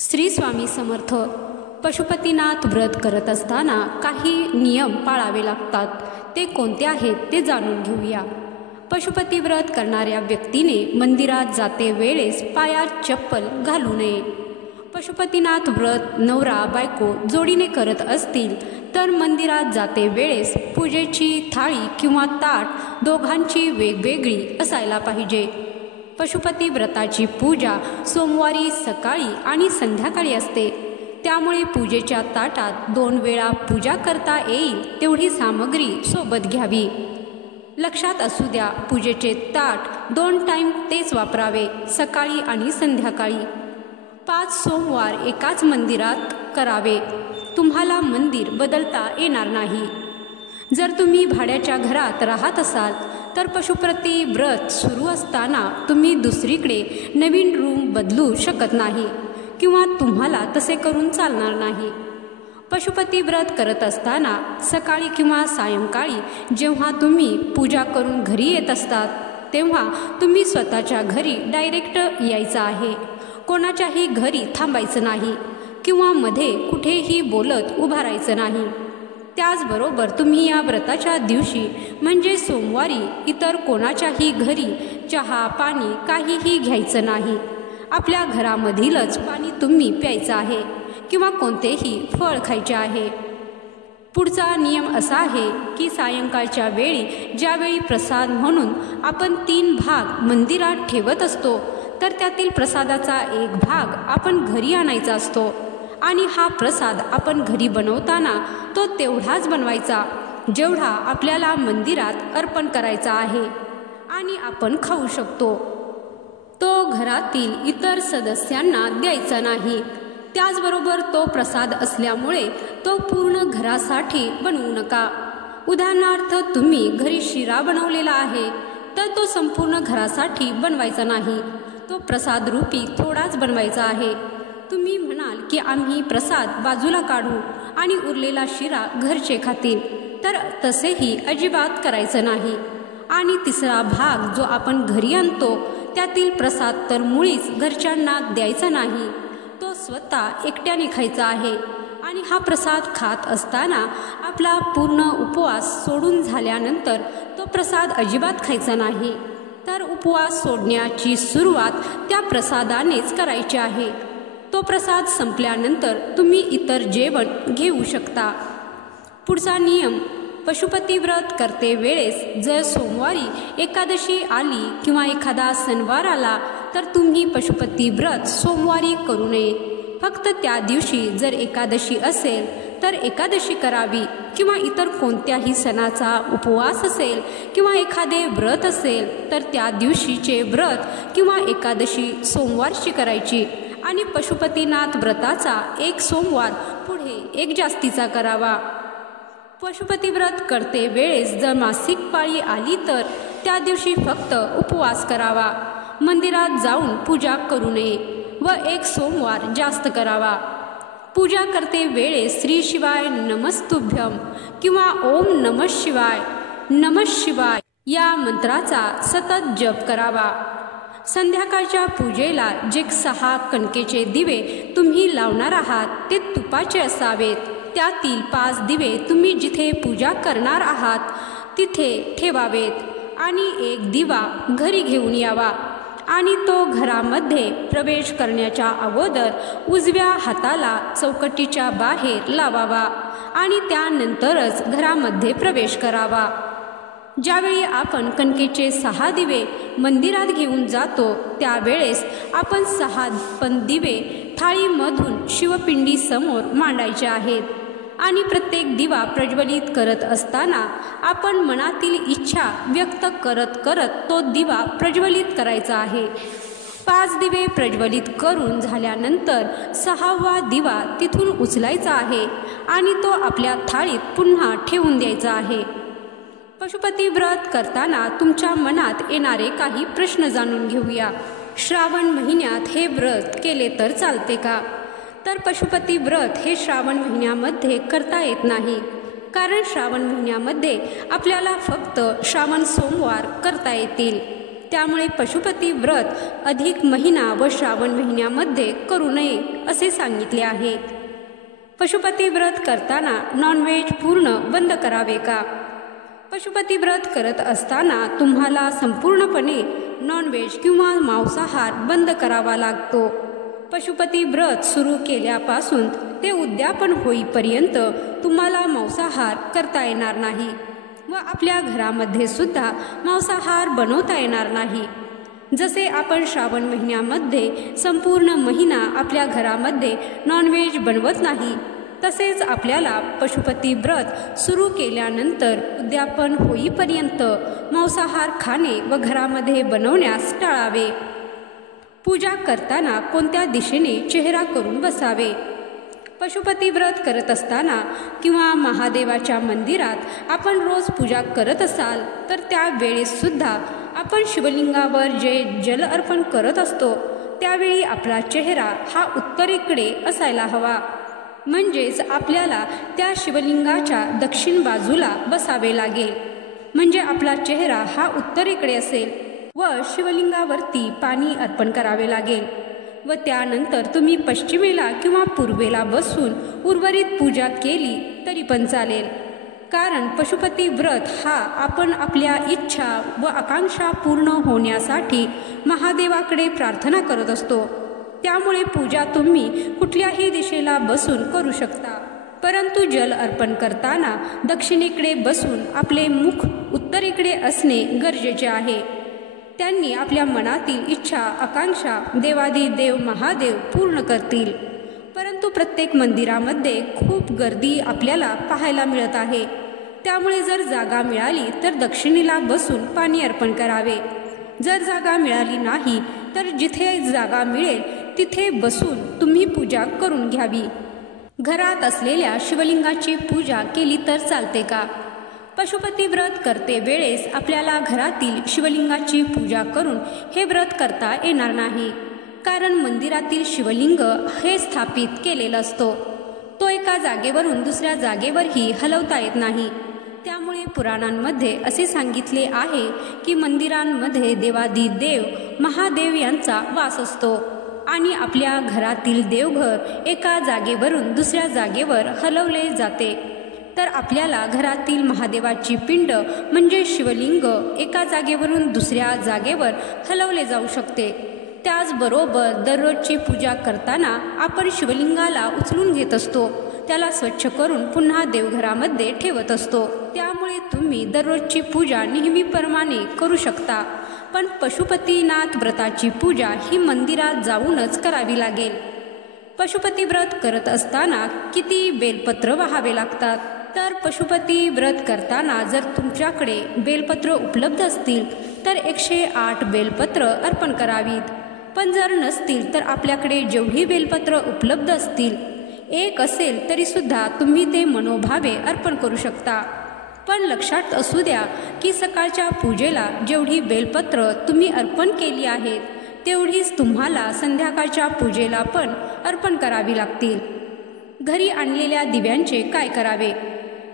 श्री स्वामी समर्थ. पशुपतीनाथ व्रत करत असताना काही नियम पाळावे लागतात. ते कोणते आहेत ते जाणून घेऊया. पशुपती व्रत करणाऱ्या व्यक्तीने मंदिरात जाते वेळेस पायात चप्पल घालू नये. पशुपतीनाथ व्रत नवरा बायको जोडीने करत असतील तर मंदिरात जाते वेळेस पूजेची थाळी किंवा ताट दोघांची वेगवेगळी असायला पाहिजे. पशुपती व्रताची पूजा सोमवारी सकाळी आणि संध्याकाळी असते. त्यामुळे पूजेच्या ताटात 2 वेळा पूजा करता येईल तेवढी सामग्री सोबत घ्यावी. लक्षात असू द्या, पूजेचे ताट 2 टाईम तेच वापरावे, सकाळी आणि संध्याकाळी. 5 सोमवार एकाच मंदिरात करावे. तुम्हाला मंदिर बदलता येणार नाही. जर तुम्ही भाड्याच्या घरात राहत असाल तर पशुपती व्रत सुरू असताना तुम्ही दुसरीकडे नवीन रूम बदलू शकत नाही किंवा तुम्हाला तसे करून चालणार नाही. पशुपती व्रत करत असताना सकाळी किंवा सायंकाळी जेव्हा तुम्ही पूजा करून घरी येत असतात तेव्हा तुम्ही स्वतःच्या घरी डायरेक्ट यायचं आहे. कोणाच्याही घरी थांबायचं नाही किंवा मध्ये कुठेही बोलत उभा राहायचं नाही. त्याचबरोबर तुम्ही या व्रताच्या दिवशी म्हणजे सोमवारी इतर कोणाच्याही घरी चहा पाणी काहीही घ्यायचं नाही. आपल्या घरामधीलच पाणी तुम्ही प्यायचं आहे किंवा कोणतेही फळ खायचे आहे. पुढचा नियम असा आहे की सायंकाळच्या वेळी ज्यावेळी प्रसाद म्हणून आपण 3 भाग मंदिरात ठेवत असतो तर त्यातील प्रसादाचा एक भाग आपण घरी आणायचा असतो आणि हा प्रसाद आपण घरी बनवताना तो तेवढाच बनवायचा जेवढा आपल्याला मंदिरात अर्पण करायचा आहे आणि आपण खाऊ शकतो. तो घरातील इतर सदस्यांना द्यायचा नाही. त्याचबरोबर तो प्रसाद असल्यामुळे तो पूर्ण घरासाठी बनवू नका. उदाहरणार्थ तुम्ही घरी शिरा बनवलेला आहे तर तो संपूर्ण घरासाठी बनवायचा नाही. तो प्रसाद रूपी थोडाच बनवायचा आहे. तुम्ही म्हणाल की आम्ही प्रसाद बाजूला काढू आणि उरलेला शिरा घरचे खातील, तर तसेही अजिबात करायचं नाही. आणि तिसरा भाग जो आपण घरी आणतो त्यातील प्रसाद तर मुळीच घरच्यांना द्यायचा नाही. तो स्वतः एकट्याने खायचा आहे. आणि हा प्रसाद खात असताना आपला पूर्ण उपवास सोडून झाल्यानंतर तो प्रसाद अजिबात खायचा नाही. तर उपवास सोडण्याची सुरुवात त्या प्रसादानेच करायची आहे. तो प्रसाद संपल्यानंतर तुम्ही इतर जेवण घेऊ शकता. पुढचा नियम, पशुपती व्रत करते वेळेस जर सोमवारी एकादशी आली किंवा एखादा सणवार आला तर तुम्ही पशुपती व्रत सोमवारी करू नये. फक्त त्या दिवशी जर एकादशी असेल तर एकादशी करावी किंवा इतर कोणत्याही सणाचा उपवास असेल किंवा एखादे व्रत असेल तर त्या दिवशीचे व्रत किंवा एकादशी सोमवारची करायची आणि पशुपतीनाथ व्रताचा एक सोमवार पुढे एक जास्तीचा करावा. पशुपती व्रत करते वेळेस जर मासिक पाळी आली तर त्या दिवशी फक्त उपवास करावा. मंदिरात जाऊन पूजा करू नये व एक सोमवार जास्त करावा. पूजा करते वेळेस श्री शिवाय नमस्तुभ्यम किंवा ओम नमः शिवाय नमः शिवाय या मंत्राचा सतत जप करावा. संध्याकाळच्या पूजेला जे 6 कणकेचे दिवे तुम्ही लावणार आहात ते तुपाचे असावेत. त्यातील 5 दिवे तुम्ही जिथे पूजा करणार आहात तिथे ठेवावेत आणि एक दिवा घरी घेऊन यावा आणि तो घरामध्ये प्रवेश करण्याच्या अगोदर उजव्या हाताला चौकटीच्या बाहेर लावावा आणि त्यानंतरच घरामध्ये प्रवेश करावा. ज्यावेळी आपण कणकेचे 6 दिवे मंदिरात घेऊन जातो त्यावेळेस आपण 6 दिवे थाळीमधून शिवपिंडी समोर मांडायचे आहेत आणि प्रत्येक दिवा प्रज्वलित करत असताना आपण मनातील इच्छा व्यक्त करत करत तो दिवा प्रज्वलित करायचा आहे. 5 दिवे प्रज्वलित करून झाल्यानंतर 6वा दिवा तिथून उचलायचा आहे आणि तो आपल्या थाळीत पुन्हा ठेवून द्यायचा आहे. पशुपती व्रत करताना तुमच्या मनात येणारे काही प्रश्न जाणून घेऊया. श्रावण महिन्यात हे व्रत केले तर चालते का? तर पशुपती व्रत हे श्रावण महिन्यामध्ये करता येत नाही. कारण श्रावण महिन्यामध्ये आपल्याला फक्त श्रावण सोमवार करता येतील. त्यामुळे पशुपती व्रत अधिक महिना व श्रावण महिन्यामध्ये करू नये असे सांगितले आहे. पशुपती व्रत करताना नॉनव्हेज पूर्ण बंद करावे का? पशुपती व्रत करत असताना तुम्हाला संपूर्णपणे नॉनव्हेज किंवा मांसाहार बंद करावा लागतो. पशुपती व्रत सुरू केल्यापासून ते उद्यापन होईपर्यंत तुम्हाला मांसाहार करता येणार नाही व आपल्या घरामध्ये सुद्धा मांसाहार बनवता येणार नाही. जसे आपण श्रावण महिन्यामध्ये संपूर्ण महिना आपल्या घरामध्ये नॉनव्हेज बनवत नाही, तसेच आपल्याला पशुपती व्रत सुरू केल्यानंतर उद्यापन होईपर्यंत मांसाहार खाणे व घरामध्ये बनवण्यास टाळावे. पूजा करताना कोणत्या दिशेने चेहरा करून बसावे? पशुपती व्रत करत असताना किंवा महादेवाच्या मंदिरात आपण रोज पूजा करत असाल तर त्या वेळेससुद्धा आपण शिवलिंगावर जे जल अर्पण करत असतो त्यावेळी आपला चेहरा हा उत्तरेकडे असायला हवा. म्हणजेच आपल्याला त्या शिवलिंगाच्या दक्षिण बाजूला बसावे लागेल. म्हणजे आपला चेहरा हा उत्तरेकडे असेल व शिवलिंगावरती पाणी अर्पण करावे लागेल व त्यानंतर तुम्ही पश्चिमेला किंवा पूर्वेला बसून उर्वरित पूजा केली तरी पण चालेल. कारण पशुपती व्रत हा आपण आपल्या इच्छा व आकांक्षा पूर्ण होण्यासाठी महादेवाकडे प्रार्थना करत असतो. त्यामुळे पूजा तुम्ही कुठल्याही दिशेला बसून करू शकता, परंतु जल अर्पण करताना दक्षिणेकडे बसून आपले मुख उत्तरेकडे असणे गरजेचे आहे. त्यांनी आपल्या मनातील इच्छा आकांक्षा देवादिदेव महादेव पूर्ण करतील. परंतु प्रत्येक मंदिरामध्ये खूप गर्दी आपल्याला पाहायला मिळत आहे. त्यामुळे जर जागा मिळाली तर दक्षिणेला बसून पाणी अर्पण करावे. जर जागा मिळाली नाही तर जिथे जागा मिळेल तिथे बसून तुम्ही पूजा करून घ्यावी. घरात असलेल्या शिवलिंगाची पूजा केली तर चालते का? पशुपती व्रत करते वेळेस आपल्याला घरातील शिवलिंगाची पूजा करून हे व्रत करता येणार नाही. कारण मंदिरातील शिवलिंग हे स्थापित केलेला असतो. तो एका जागेवरून दुसऱ्या जागेवरही हलवता येत नाही. त्यामुळे पुराणांमध्ये असे सांगितले आहे की मंदिरांमध्ये देवादिदेव महादेव यांचा वास असतो आणि आपल्या घरातील देवघर एका जागेवरून दुसऱ्या जागेवर हलवले जाते. तर आपल्याला घरातील महादेवाची पिंड म्हणजे शिवलिंग एका जागेवरून दुसऱ्या जागेवर हलवले जाऊ शकते. त्याचबरोबर दररोजची पूजा करताना आपण शिवलिंगाला उचलून घेत असतो, त्याला स्वच्छ करून पुन्हा देवघरामध्ये ठेवत असतो. त्यामुळे तुम्ही दररोजची पूजा नेहमीप्रमाणे करू शकता. पण पशुपतीनाथ व्रताची पूजा ही मंदिरात जाऊनच करावी लागेल. पशुपती व्रत करत असताना किती बेलपत्र वाहावे लागतात? तर पशुपती व्रत करताना जर तुमच्याकडे बेलपत्र उपलब्ध असतील तर 108 बेलपत्र अर्पण करावीत. पण जर नसतील तर आपल्याकडे जेवढी बेलपत्र उपलब्ध असतील, एक असेल तरी सुद्धा तुम्ही ते मनोभावे अर्पण करू शकता. पण लक्षात असू द्या की सकाळच्या पूजेला जेवढी बेलपत्र तुम्ही अर्पण केली आहेत तेवढीच तुम्हाला संध्याकाळच्या पूजेला पण अर्पण करावी लागतील. घरी आणलेल्या दिव्यांचे काय करावे?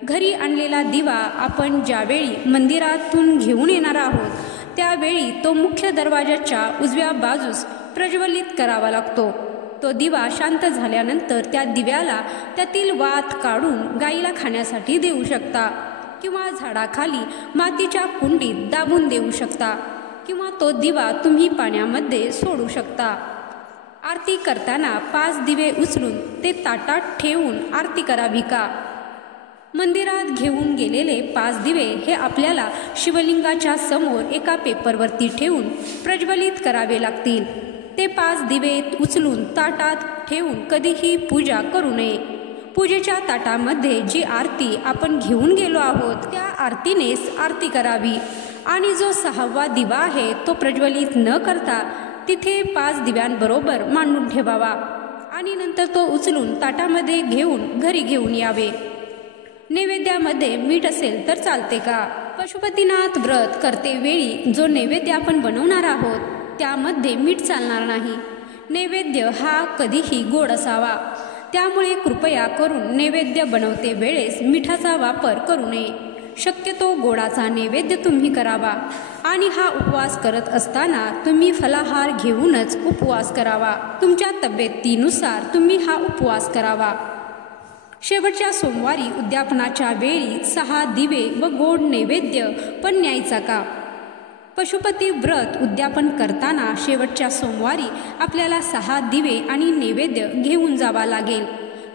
घरी आणलेला दिवा आपण ज्यावेळी मंदिरातून घेऊन येणार आहोत त्यावेळी तो मुख्य दरवाजाच्या उजव्या बाजूस प्रज्वलित करावा लागतो. तो दिवा शांत झाल्यानंतर त्या दिव्याला त्यातील वात काढून गाईला खाण्यासाठी देऊ शकता किंवा झाडाखाली मातीच्या कुंडीत दाबून देऊ शकता किंवा तो दिवा तुम्ही पाण्यामध्ये सोडू शकता. आरती करताना 5 दिवे उचलून ते ताटात ठेवून आरती करावी का? मंदिरात घेऊन गेलेले 5 दिवे हे आपल्याला शिवलिंगाच्या समोर एका पेपरवरती ठेवून प्रज्वलित करावे लागतील. ते 5 दिवे उचलून ताटात ठेवून कधीही पूजा करू नये. पूजेच्या ताटामध्ये जी आरती आपण घेऊन गेलो आहोत त्या आरतीनेच आरती करावी आणि जो 6वा दिवा आहे तो प्रज्वलित न करता तिथे 5 दिव्यांबरोबर मांडून ठेवावा आणि नंतर तो उचलून ताटामध्ये घेऊन घरी घेऊन यावे. नैवेद्यामध्ये मीठ असेल तर चालते का? पशुपतीनाथ व्रत करते वेळी जो नैवेद्य आपण बनवणार आहोत त्यामध्ये मीठ चालणार नाही. नैवेद्य हा कधीही गोड असावा. त्यामुळे कृपया करून नैवेद्य बनवते वेळेस मिठाचा वापर करू नये. शक्यतो गोडाचा नैवेद्य तुम्ही करावा आणि हा उपवास करत असताना तुम्ही फलाहार घेऊनच उपवास करावा। तुमच्या तब्येतीनुसार तुम्ही हा उपवास करावा। शेवटच्या सोमवारी उद्यापनाच्या वेळी 6 दिवे व गोड नैवेद्य पण न्यायचा का? पशुपती व्रत उद्यापन करताना शेवटच्या सोमवारी आपल्याला 6 दिवे आणि नैवेद्य घेऊन जावा लागेल,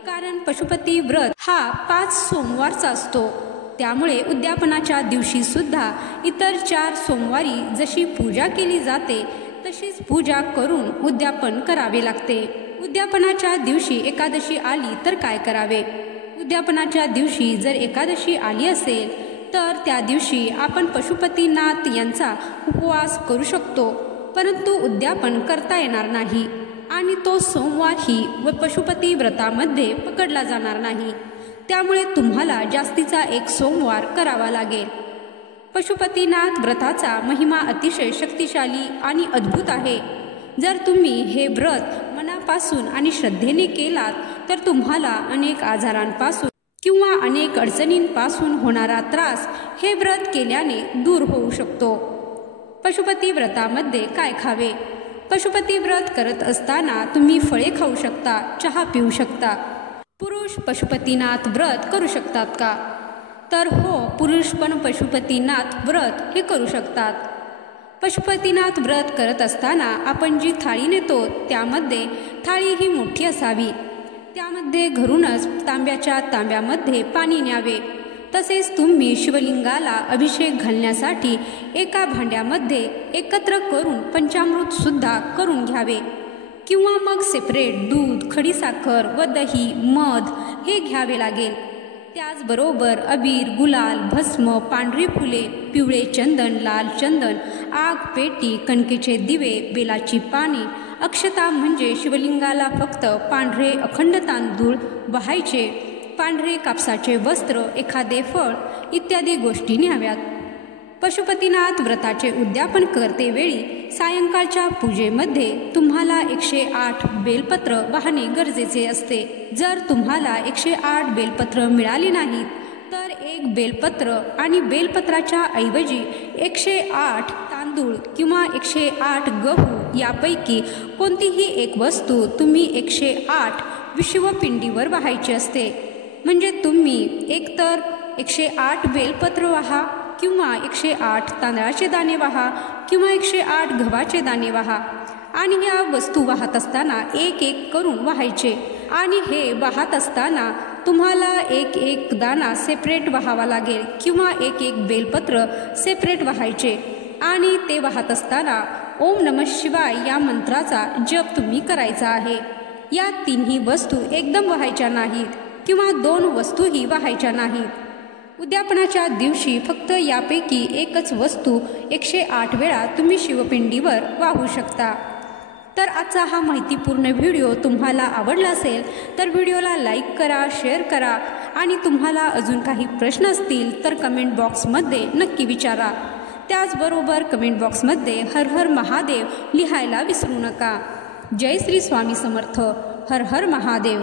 कारण पशुपती व्रत हा 5 सोमवारचा असतो। त्यामुळे उद्यापनाच्या दिवशी सुद्धा इतर 4 सोमवारी जशी पूजा केली जाते तशीच पूजा करून उद्यापन करावे लागते। उद्यापनाच्या दिवशी एकादशी आली तर काय करावे? उद्यापनाच्या दिवशी जर एकादशी आली असेल तर त्या दिवशी आपण पशुपतीनाथ यांचा उपवास करू शकतो, परंतु उद्यापन करता येणार नाही आणि तो सोमवारही व पशुपती व्रतामध्ये पकडला जाणार नाही। त्यामुळे तुम्हाला जास्तीचा 1 सोमवार करावा लागेल। पशुपतीनाथ व्रताचा महिमा अतिशय शक्तिशाली आणि अद्भुत आहे। जर तुम्ही हे व्रत मनापासून आणि श्रद्धेने केलात तर तुम्हाला अनेक आजारांपासून किंवा अनेक अडचणींपासून होणारा त्रास हे व्रत केल्याने दूर होऊ शकतो। पशुपती व्रतामध्ये काय खावे? पशुपती व्रत करत असताना तुम्ही फळे खाऊ शकता, चहा पिऊ शकता। पुरुष पशुपतीनाथ व्रत करू शकतात का? तर हो, पुरुष पण पशुपतीनाथ व्रत हे करू शकतात। पशुपतीनाथ व्रत करत असताना आपण जी थाळी नेतो त्यामध्ये थाळी ही मोठी असावी। त्यामध्ये घरूनच तांब्याच्या तांब्यामध्ये पाणी न्यावे। तसेच तुम्ही शिवलिंगाला अभिषेक घालण्यासाठी एका भांड्यामध्ये एकत्र करून पंचामृत सुद्धा करून घ्यावे किंवा मग सेपरेट दूध, खडीसाखर व दही, मध हे घ्यावे लागेल। त्याचबरोबर अबीर, गुलाल, भस्म, पांढरी फुले, पिवळे चंदन, लाल चंदन, आग पेटी, कणकेचे दिवे, बेलाची पाने, अक्षता म्हणजे शिवलिंगाला फक्त पांढरे अखंड तांदूळ वाहायचे, पांढरे कापसाचे वस्त्र, एखादे फळ इत्यादी गोष्टी न्याव्यात। पशुपतीनाथ व्रताचे उद्यापन करतेवेळी सायंकाळच्या पूजेमध्ये तुम्हाला 108 बेलपत्र वाहणे गरजेचे असते। जर तुम्हाला 108 बेलपत्र मिळाली नाहीत तर 1 बेलपत्र आणि बेलपत्राच्या ऐवजी 108 तांदूळ किंवा 108 गहू यापैकी कोणतीही एक वस्तू तुम्ही 108 विषुवपिंडीवर वाहायची असते। म्हणजे तुम्ही एकतर 108 बेलपत्र वाहा किंवा 108 तांदळाचे दाणे वाहा किंवा 108 गव्हाचे दाणे वाहा आणि या वस्तू वाहत असताना एक एक करून वाहायचे आणि हे वाहत असताना तुम्हाला एक एक दाणा सेपरेट वाहावा लागेल किंवा एक एक बेलपत्र सेपरेट वाहायचे आणि ते वाहत असताना ओम नमः शिवाय या मंत्राचा जप तुम्ही करायचा आहे। या 3ही वस्तू एकदम वाहायच्या नाहीत किंवा 2 वस्तूही वाहायच्या नाहीत। उद्यापनाच्या दिवशी फक्त यापैकी एकच वस्तू 108 वेळा तुम्ही शिवपिंडीवर वाहू शकता। तर आजचा हा माहितीपूर्ण व्हिडिओ तुम्हाला आवडला असेल तर व्हिडिओला लाईक करा, शेअर करा आणि तुम्हाला अजून काही प्रश्न असतील तर कमेंट बॉक्समध्ये नक्की विचारा। त्याचबरोबर कमेंट बॉक्समध्ये हर हर महादेव लिहायला विसरू नका। जय श्री स्वामी समर्थ। हर हर महादेव।